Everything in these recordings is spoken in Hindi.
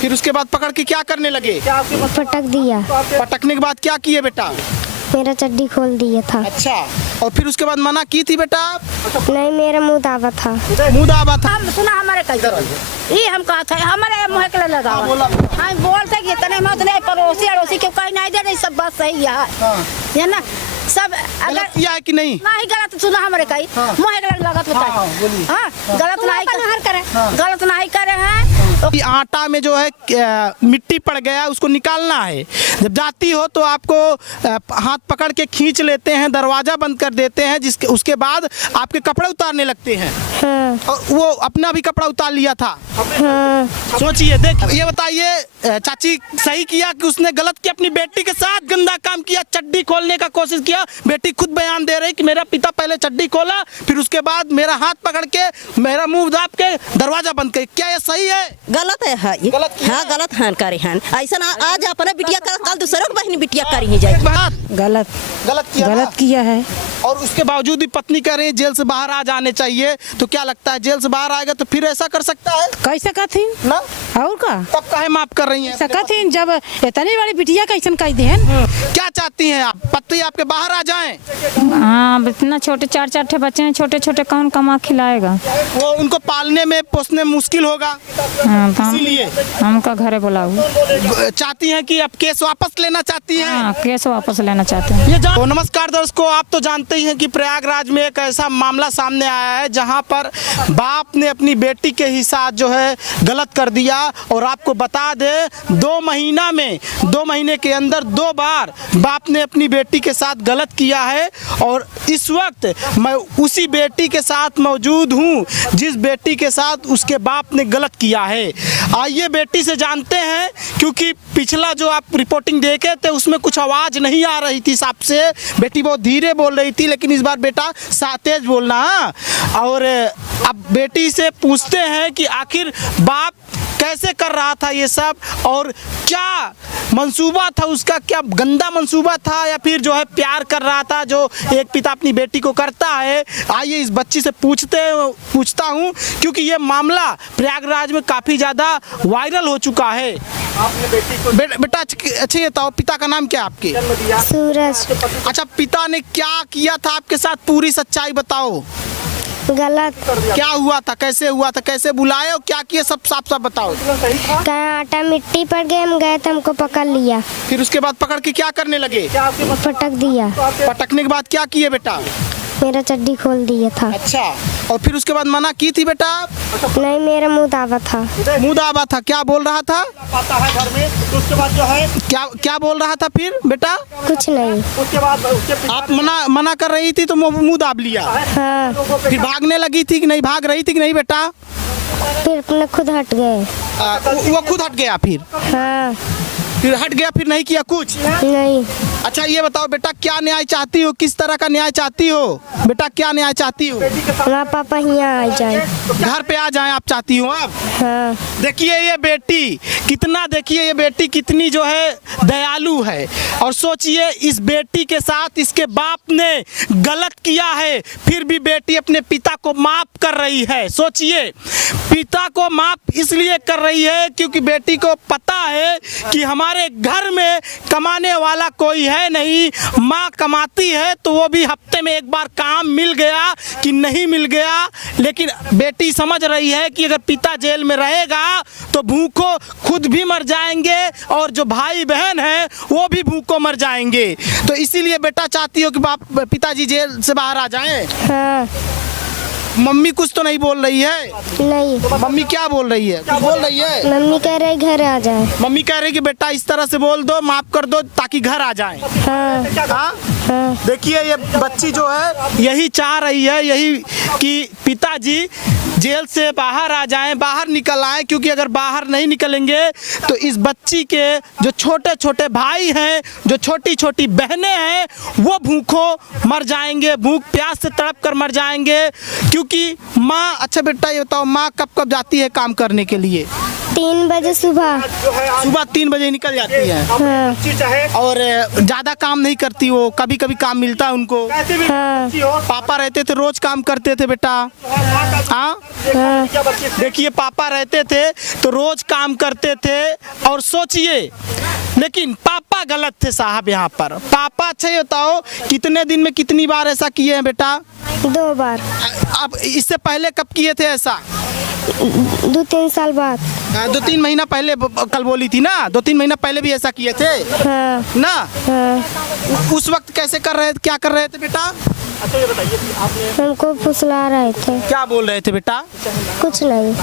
फिर उसके बाद पकड़ के क्या करने लगे? पटक दिया। पटकने के बाद क्या किए बेटा? मेरा चड्डी खोल दिया था। अच्छा, और फिर उसके बाद मना की थी बेटा? नहीं, मेरा मुंह दावा था। मुंह दाबा था। हम सुना हमारे कहीं ये हम कहा था हमारे मुँह के लगा हम बोलते कि तने मत नहीं पड़ोसी अड़ोसी के कहीं नहीं दे नहीं सब बात सही है ना सब अगर गलत किया है कि नहीं? नहीं गलत सुना हमारे कहीं मुँह के लगत होता है। हाँ गलत नहीं करे गलत नहीं करे हैं। कि आटा में जो है मिट्टी पड़ गया उसको निकालना है। जब जाती हो तो आपको हाथ पकड़ के खींच लेते हैं, दरवाजा बंद कर देते हैं, जिसके उसके बाद आपके कपड़े उतारने लगते हैं। और वो अपना भी कपड़ा उतार लिया था। सोचिए, देख ये बताइए चाची सही किया कि उसने गलत किया? अपनी बेटी के साथ गंदा काम किया, चड्डी खोलने का कोशिश किया। बेटी खुद बयान दे रही कि मेरा पिता पहले चड्डी खोला, फिर उसके बाद मेरा हाथ पकड़ के मेरा मुंह दाब के दरवाजा बंद कर। क्या ये सही है? गलत है गलत किया? हाँ गलत है करे हैं ऐसा आज अपने बिटिया का कल दूसरे को बहन बिटिया करी ही जाए। गलत गलत किया है। और उसके बावजूद भी पत्नी कह रही है जेल से बाहर आ जाने चाहिए। तो क्या लगता है जेल से बाहर आएगा तो फिर ऐसा कर सकता है? कैसे कहथिन ना और का तब काहे माफ कर रही हैं? सकथिन जब इतनी बड़ी बिटिया कैसन कह देन। क्या चाहती हैं आप? पति आपके बाहर आ जाएं? हाँ, इतना छोटे 4 ठे बच्चे हैं, छोटे छोटे कौन कमा खिलाएगा? वो उनको पालने में पोसने में मुश्किल होगा, हाँ, तो इसीलिए हमका घरे बुलाओ। चाहती हैं कि अब केस वापस लेना चाहती हैं। हाँ, केस वापस लेना चाहते हैं। तो नमस्कार दर्शकों, आप तो जानते ही हैं कि प्रयागराज में एक ऐसा मामला सामने आया है जहां पर बाप ने अपनी बेटी के ही साथ जो है गलत कर दिया। और आपको बता दे 2 महीने के अंदर 2 बार बाप ने अपनी बेटी के साथ गलत किया है। और इस वक्त मैं उसी बेटी के साथ मौजूद हूं जिस बेटी के साथ उसके बाप ने गलत किया है। आइए बेटी से जानते हैं, क्योंकि पिछला जो आप रिपोर्टिंग देखे थे उसमें कुछ आवाज़ नहीं आ रही थी साफ से, बेटी बहुत धीरे बोल रही थी, लेकिन इस बार बेटा तेज बोलना। और अब बेटी से पूछते हैं कि आखिर बाप कैसे कर रहा था ये सब, और क्या मंसूबा था उसका, क्या गंदा मंसूबा था या फिर जो है प्यार कर रहा था जो एक पिता अपनी बेटी को करता है। आइए इस बच्ची से पूछता हूँ, क्योंकि ये मामला प्रयागराज में काफ़ी ज़्यादा वायरल हो चुका है। आपने बेटी को बेटा अच्छा ये बताओ, पिता का नाम क्या है आपके? सूरज। अच्छा, पिता ने क्या किया था आपके साथ, पूरी सच्चाई बताओ। गलत। क्या हुआ था, कैसे हुआ था, कैसे बुलाए और क्या किए, सब साफ साफ बताओ। कहाँ आटा मिट्टी पड़ गए, हम गए थे, हमको पकड़ लिया। फिर उसके बाद पकड़ के क्या करने लगे? पटक दिया। पटकने के बाद क्या किए बेटा? मेरा चड्डी खोल दिया था। अच्छा, और फिर उसके बाद मना की थी बेटा? नहीं, मेरा मुंह दावा था। मुंह दाबा था। क्या बोल रहा था? पाता है घर में, तो उसके बाद जो है क्या बोल रहा था फिर बेटा? कुछ नहीं। उसके बाद आप मना कर रही थी तो मुंह दाब लिया। हाँ। फिर भागने लगी थी कि नहीं, भाग रही थी कि नहीं बेटा? फिर अपने खुद हट गए। वो खुद हट गया फिर? हाँ। फिर हट गया, फिर नहीं किया कुछ? नहीं। अच्छा ये बताओ बेटा, क्या न्याय चाहती हो, किस तरह का न्याय चाहती हो बेटा, क्या न्याय चाहती हो? हमारा पापा यहाँ आ जाए, घर पे आ जाए आप चाहती हो आप? हाँ। देखिए ये बेटी कितनी जो है दयालु है। और सोचिए इस बेटी के साथ इसके बाप ने गलत किया है, फिर भी बेटी अपने पिता को माफ कर रही है। सोचिए, पिता को माफ इसलिए कर रही है क्योंकि बेटी को पता है कि हमारे घर में कमाने वाला कोई है नहीं, माँ कमाती है तो वो भी हफ्ते में एक बार काम मिल गया कि नहीं मिल गया। लेकिन बेटी समझ रही है कि अगर पिता जेल में रहेगा तो भूखों खुद भी मर जाएंगे और जो भाई बहन हैं वो भी भूखों मर जाएंगे। तो इसीलिए बेटा चाहती हो कि पिताजी जेल से बाहर आ जाएं। हाँ। मम्मी कुछ तो नहीं बोल रही है? नहीं। मम्मी क्या बोल रही है? कुछ बोल रही है? मम्मी कह रही घर आ जाए। मम्मी कह रही कि बेटा इस तरह से बोल दो, माफ कर दो ताकि घर आ जाए। हाँ। हाँ? हाँ। देखिए ये बच्ची जो है यही चाह रही है, यही कि पिताजी जेल से बाहर आ जाएं, बाहर निकल आएं, क्योंकि अगर बाहर नहीं निकलेंगे तो इस बच्ची के जो छोटे छोटे भाई हैं, जो छोटी छोटी बहनें हैं, वो भूखों मर जाएंगे, भूख प्यास से तड़प कर मर जाएंगे। क्योंकि माँ, अच्छा बेटा ये बताओ, माँ कब कब जाती है काम करने के लिए? 3 बजे सुबह। सुबह 3 बजे निकल जाती है हाँ और ज्यादा काम नहीं करती वो, कभी कभी काम मिलता है उनको। हाँ पापा रहते थे रोज काम करते थे बेटा। हाँ हाँ देखिए पापा रहते थे तो रोज काम करते थे और सोचिए, लेकिन पापा गलत थे साहब। यहाँ पर पापा अच्छे बताओ कितने दिन में कितनी बार ऐसा किए हैं बेटा? 2 बार। अब इससे पहले कब किए थे ऐसा? 2-3 साल बाद। 2-3 महीना पहले कल बोली थी ना, 2-3 महीना पहले भी ऐसा किए थे हाँ ना। हाँ उस वक्त कैसे कर रहे थे, क्या कर रहे थे बेटा? हमको फुसला रहे थे। क्या बोल रहे थे बेटा? कुछ नहीं।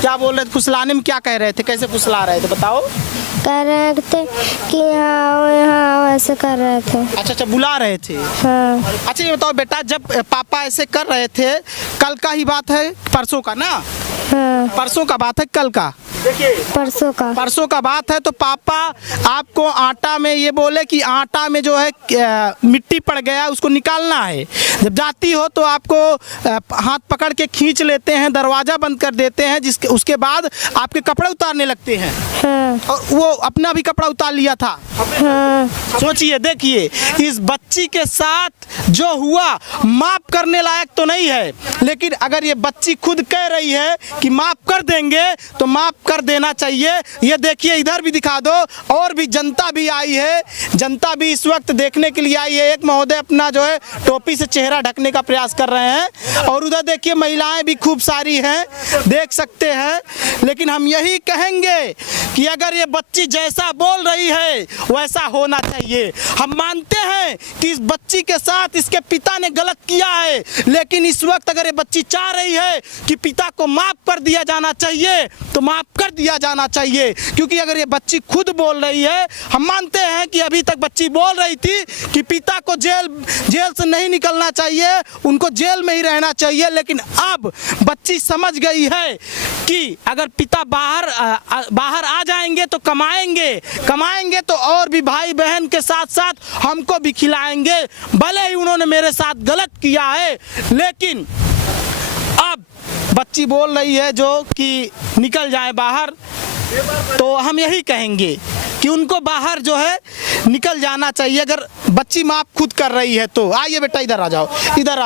क्या बोल रहे थे? फुसलाने में क्या कह रहे थे, कैसे फुसला रहे थे बताओ? कह रहे थे कि यहाँ आओ ऐसे कर रहे थे। अच्छा बुला रहे थे। हाँ अच्छा ये बताओ बेटा, जब पापा ऐसे कर रहे थे, कल का ही बात है, परसों का ना? हाँ परसों का बात है, कल का? परसों का बात है। तो पापा आपको आटा में ये बोले कि आटा में जो है मिट्टी पड़ गया, उसको निकालना है। जब जाती हो तो आपको हाथ पकड़ के खींच लेते हैं, दरवाज़ा बंद कर देते हैं, जिसके उसके बाद आपके कपड़े उतारने लगते हैं। हाँ और वो अपना भी कपड़ा उतार लिया था। हाँ सोचिए, देखिए इस बच्ची के साथ जो हुआ माफ करने लायक तो नहीं है, लेकिन अगर ये बच्ची खुद कह रही है कि माफ कर देंगे तो माफ कर देना चाहिए। ये देखिए इधर भी दिखा दो, और भी जनता भी आई है, जनता भी इस वक्त देखने के लिए आई है। एक महोदय अपना जो है टोपी से चेहरा ढकने का प्रयास कर रहे हैं, और उधर देखिए महिलाएं भी खूब सारी हैं, देख सकते हैं। लेकिन हम यही कहेंगे कि अगर ये बच्ची जैसा बोल रही है वैसा होना चाहिए। हम मानते हैं कि इस बच्ची के साथ इसके पिता ने गलत किया है, लेकिन इस वक्त अगर ये बच्ची चाह रही है कि पिता को माफ कर दिया जाना चाहिए तो माफ कर दिया जाना चाहिए। क्योंकि अगर ये बच्ची खुद बोल रही है, हम मानते हैं कि अभी तक बच्ची बोल रही थी कि पिता को जेल से नहीं निकलना चाहिए, उनको जेल में ही रहना चाहिए, लेकिन अब बच्ची समझ गई है कि अगर पिता बाहर आ जाएंगे तो कमाएंगे तो और भी भाई बहन के साथ साथ हमको भी खिलाएंगे। भले ही उन्होंने मेरे साथ गलत किया है, लेकिन अब बच्ची बोल रही है जो कि निकल जाए बाहर, तो हम यही कहेंगे कि उनको बाहर जो है निकल जाना चाहिए, अगर बच्ची माफ खुद कर रही है तो। आइए बेटा इधर आ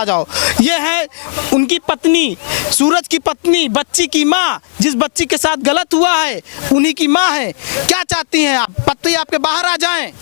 जाओ। ये है उनकी पत्नी, सूरज की पत्नी, बच्ची की माँ, जिस बच्ची के साथ गलत हुआ है उन्हीं की माँ है। क्या चाहती हैं आप? पति आपके बाहर आ जाएं?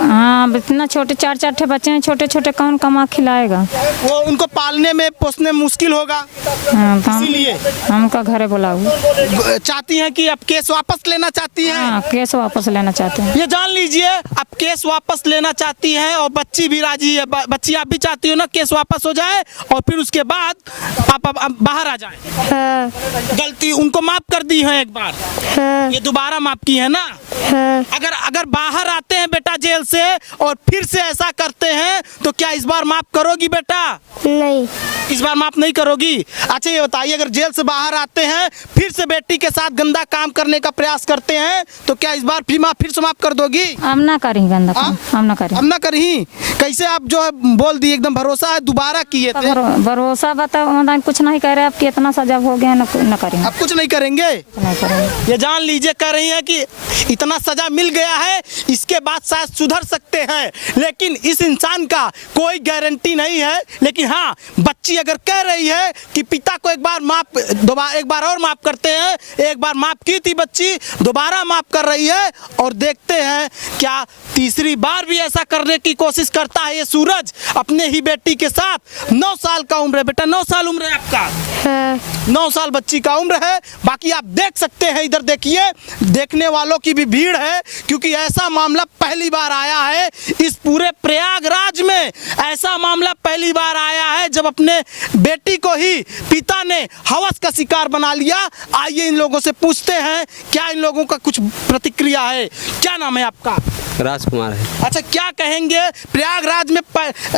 हाँ, इतना छोटे 4-4 ठे बच्चे हैं, छोटे छोटे कौन कमा खिलाएगा? वो उनको पालने में पोसने में मुश्किल होगा, हाँ, तो इसीलिए हमका घरे बुलाओ। चाहती हैं कि अब केस वापस लेना चाहती हैं। हाँ, केस वापस लेना चाहते हैं। ये जान लीजिए, अब केस वापस लेना चाहती हैं और बच्ची भी राजी है। बच्ची आप भी चाहती हो ना केस वापस हो जाए और फिर उसके बाद पापा बाहर आ जाए? हाँ गलती उनको माफ कर दी है एक बार, हाँ ये दोबारा माफ की है ना? हाँ अगर बाहर आते हैं बेटा जेल से और फिर से ऐसा करते हैं तो क्या इस बार माफ करोगी बेटा? नहीं। इस बार माफ नहीं करोगी? अच्छा ये बताइए, अगर जेल से बाहर आते हैं फिर से बेटी के साथ गंदा काम करने का प्रयास करते हैं तो क्या इस बार फिर से माफ कर दोगी? हम ना करेंगे गंदा काम, हम ना करेंगे। हम ना करी? कैसे आप जो है बोल दी, एकदम भरोसा है दोबारा किए थे? भरोसा बताओ, कुछ नहीं कह रहे, आपकी इतना सजा हो गया, न करेंगे। अब कुछ नहीं करेंगे? नहीं करेंगे। ये जान लीजिए, कह रही हैं कि इतना सजा मिल गया है, इसके बाद शायद सुधर सकते हैं, लेकिन इस इंसान का कोई गारंटी नहीं है। लेकिन हाँ, बच्ची अगर कह रही है कि पिता को एक बार और माफ करते हैं, एक बार माफ की थी बच्ची, दोबारा माफ कर रही है, और देखते हैं क्या तीसरी बार भी ऐसा करने की कोशिश करता है ये सूरज अपने ही बेटी के साथ। 9 साल का उम्र है बेटा, 9 साल उम्र है आपका। हाँ 9 साल बच्ची का उम्र है। बाकी आप देख सकते हैं, इधर देखिए, देखने वालों की भी भीड़ है, क्योंकि ऐसा मामला पहली बार आया है इस पूरे प्रयागराज में। ऐसा मामला पहली बार आया है जब अपने बेटी को ही पिता ने हवस का शिकार बना लिया। आइए इन लोगों से पूछते हैं क्या इन लोगों का कुछ प्रतिक्रिया है। क्या नाम है आपका? राजकुमार है। अच्छा, क्या कहेंगे, प्रयागराज में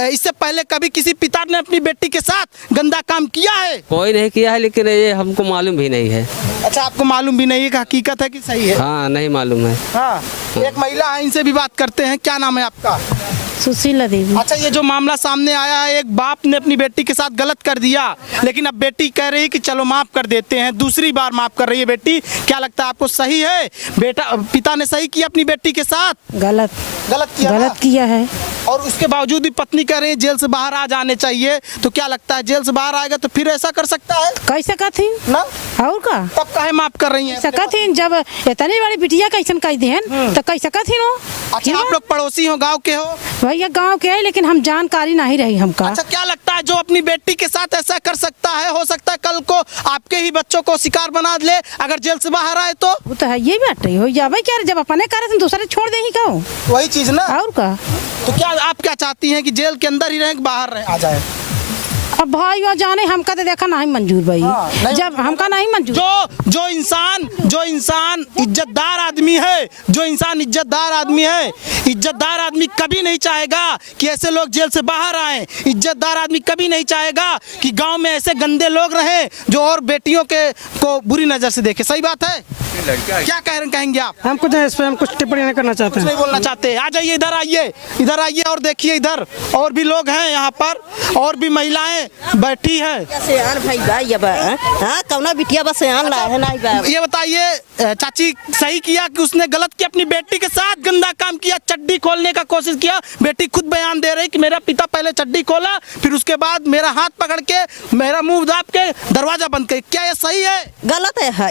इससे पहले कभी किसी पिता ने अपनी बेटी के साथ गंदा काम किया है? कोई नहीं किया है, लेकिन ये हमको मालूम भी नहीं है। अच्छा, आपको मालूम भी नहीं है कि हकीकत है कि सही है? हाँ, नहीं मालूम है। हाँ, एक महिला है, इनसे भी बात करते हैं। क्या नाम है आपका? सुशीला देवी। अच्छा, ये जो मामला सामने आया है, एक बाप ने अपनी बेटी के साथ गलत कर दिया, लेकिन अब बेटी कह रही कि चलो माफ कर देते हैं, दूसरी बार माफ कर रही है बेटी। क्या लगता है आपको, सही है? बेटा पिता ने सही किया अपनी बेटी के साथ? गलत गलत किया है। और उसके बावजूद भी पत्नी कह रही है जेल से बाहर आ जाने चाहिए। तो क्या लगता है, जेल से बाहर आएगा तो फिर ऐसा कर सकता है कैसे कहती ना? और का तब काहे माफ कर रही हैं? सकती जब इतनी बड़ी बिटिया कैसन कह देन तो कैसे कहती हो। अच्छा, आप लोग पड़ोसी हो, गांव के हो? भैया गांव के है, लेकिन हम जानकारी नहीं रही हमका। अच्छा, क्या लगता है जो अपनी बेटी के साथ ऐसा कर सकता है, हो सकता है कल को आपके ही बच्चों को शिकार बना ले अगर जेल से बाहर आए तो? वो तो है, ये बात हो जावे क्या, जब अपने करे तो दूसरे छोड़ दे ही कहो। वही चीज ना। और का तो क्या आप क्या चाहती हैं कि जेल के अंदर ही रहें कि बाहर रहें, आ जाए? अब भाई वहाँ जाने हमका तो देखा नहीं मंजूर भाई। नहीं जब हमका नहीं मंजूर, जो इंसान इज्जतदार आदमी है, इज्जतदार आदमी कभी नहीं चाहेगा कि ऐसे लोग जेल से बाहर आए। इज्जतदार आदमी कभी नहीं चाहेगा कि गांव में ऐसे गंदे लोग रहें जो और बेटियों को बुरी नजर से देखे। सही बात है? क्या कहेंगे आप? हम कुछ इस पे हम कुछ टिप्पणी नहीं करना चाहते हैं। नहीं बोलना चाहते? आ जाइए, इधर आइए और देखिए, इधर और भी लोग हैं, यहाँ पर और भी महिलाएं बैठी है। सियान भाई भाई अब हां कौना बिटिया बस सियान ला है नहीं बा। ये बताइए चाची, सही किया कि उसने गलत किया, अपनी बेटी के साथ गंदा काम किया, चड्डी खोलने का कोशिश किया। बेटी खुद बयान दे रही कि मेरा पिता पहले चड्डी खोला, फिर उसके बाद मेरा हाथ पकड़ के मेरा मुंह दाब के दरवाजा बंद कर। क्या ये सही है? गलत है हाँ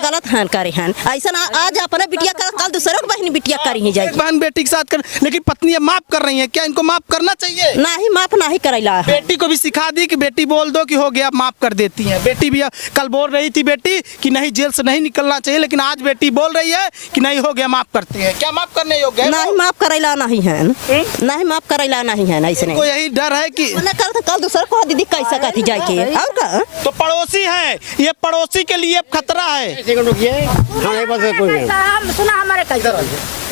गलत है करे हैं। ऐसा आज अपने बिटिया कर, कल दूसरे को बहन बिटिया करी ही जाएगी। बहन बेटी के साथ कर, लेकिन पत्नी माफ कर रही है, क्या इनको माफ करना चाहिए? नहीं माफ नहीं करेला। बेटी को भी सिखा दी कि बेटी बोल दो कि हो गया, माफ कर देती है। बेटी भी कल बोल रही थी बेटी कि नहीं जेल से नहीं निकलना चाहिए, लेकिन आज बेटी बोल रही है कि नहीं हो गया, माफ करते हैं। क्या माफ करने योग्य है? नहीं माफ करेला नहीं है, नहीं माफ करेला नहीं है। ऐसे नहीं, यही डर है कि कल दूसरे को दीदी कैसा कहती जाके। और का तो पड़ोसी है, ये पड़ोसी के लिए खतरा है। सुना हमारे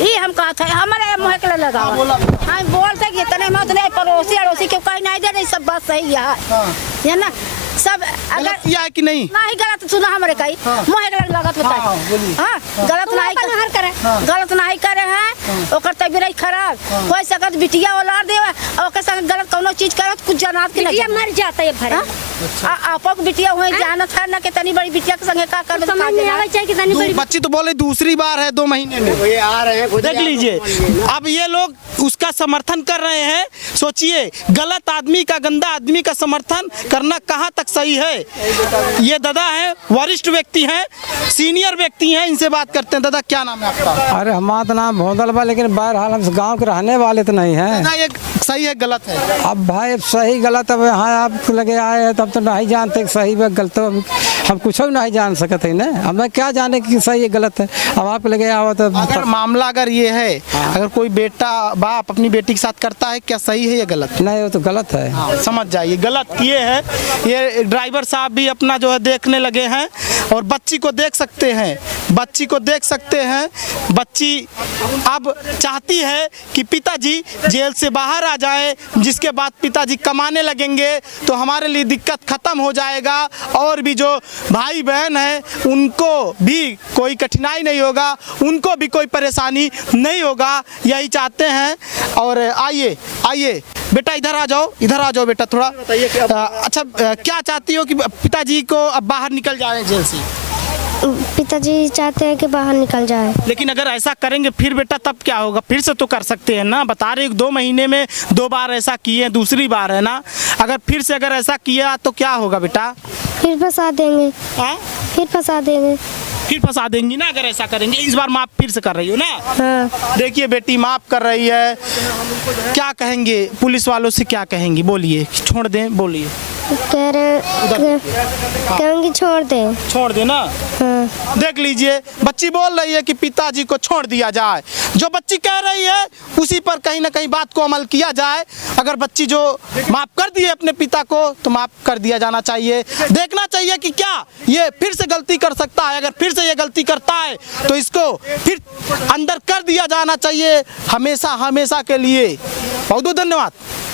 ये हम कहते हैं हमारे मुँह के लगा हम बोलते कि इतने में उतने पड़ोसी अड़ोसी क्यों कहीं नहीं दे रही, सब बात सही है ना? सब अगर किया है कि नहीं गलत सुना हमारे कहीं मुँह के लगत बताए। हाँ गलत नहीं करे हैं, ओकर तबीयत खराब कोई सकत बिटिया ओलार दे और ओकर संग गलत कोनो चीज करे कुछ जनात के नहीं मर जाता है भरे। आपक बिटिया हुई जानत है ना कि तनी बड़ी बिटिया के संगे का कर समझ नहीं आवे चाहिए कि तनी बड़ी बच्ची तो बोले दूसरी बार है 2 महीने में। ये आ रहे हैं, देख लीजिए, अब ये लोग उसका समर्थन कर रहे हैं। सोचिए, गलत आदमी का, गंदा आदमी का समर्थन करना कहाँ तक सही है? ये दादा है, वरिष्ठ व्यक्ति हैं, सीनियर व्यक्ति हैं, इनसे बात करते हैं। दादा क्या नाम है आपका? अरे हमारा तो नाम भोंदल बा, लेकिन बहरहाल हम गांव के रहने वाले तो नहीं हैं। दादा ये सही है गलत है? अब भाई सही गलत अब यहाँ आप लगे आए हैं तब तो नहीं जानते सही है गलत। हम कुछ भी नहीं जान सकते हैं ना, हमें क्या जाने कि सही है गलत है। अब आप लगे आओ तो अगर मामला अगर ये है, अगर कोई बेटा बाप अपनी बेटी के साथ करता है, क्या सही है या गलत? नहीं, वो तो गलत है। समझ जाइए, गलत किए हैं। ये ड्राइवर साहब भी अपना जो है देखने लगे हैं और बच्ची को देख सकते हैं, बच्ची अब चाहती है कि पिताजी जेल से बाहर आ जाए, जिसके बाद पिताजी कमाने लगेंगे तो हमारे लिए दिक्कत खत्म हो जाएगा और भी जो भाई बहन है उनको भी कोई कठिनाई नहीं होगा, उनको भी कोई परेशानी नहीं होगा, यही चाहते हैं। और आइए बेटा, इधर आ जाओ बेटा थोड़ा। अच्छा, क्या चाहती हो कि पिताजी को अब बाहर निकल जाए जेल से? पिताजी चाहते हैं कि बाहर निकल जाए। लेकिन अगर ऐसा करेंगे फिर बेटा तब क्या होगा? फिर से तो कर सकते हैं ना, बता रहे 2 महीने में 2 बार ऐसा किए, दूसरी बार है ना। अगर फिर से अगर ऐसा किया तो क्या होगा बेटा? फिर फंसा देंगे। फिर फंसा देंगी ना अगर ऐसा करेंगे। इस बार माफ फिर से कर रही हो ना? हाँ। देखिए बेटी माफ कर रही है, क्या कहेंगे पुलिस वालों से, क्या कहेंगी? बोलिए, छोड़ दें, बोलिए। कह रहे कहेंगे छोड़ दे ना। हाँ। देख लीजिए, बच्ची बोल रही है कि पिताजी को छोड़ दिया जाए। जो बच्ची कह रही है उसी पर कहीं ना कहीं बात को अमल किया जाए। अगर बच्ची जो माफ कर दिए अपने पिता को तो माफ कर दिया जाना चाहिए। देखना चाहिए कि क्या ये फिर से गलती कर सकता है। अगर फिर से ये गलती करता है तो इसको फिर अंदर कर दिया जाना चाहिए हमेशा के लिए। बहुत बहुत धन्यवाद।